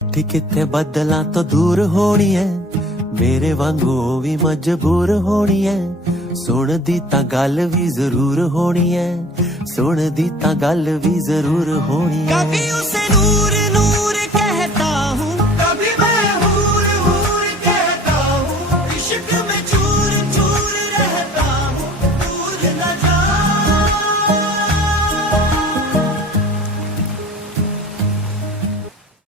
ठीक किथे बदलां तो दूर होनी है, मेरे वांगू भी मजबूर होनी है। सुन दी तां गल भी जरूर होनी है, सुन दी तां गल भी जरूर होनी है। कभी उसे नूर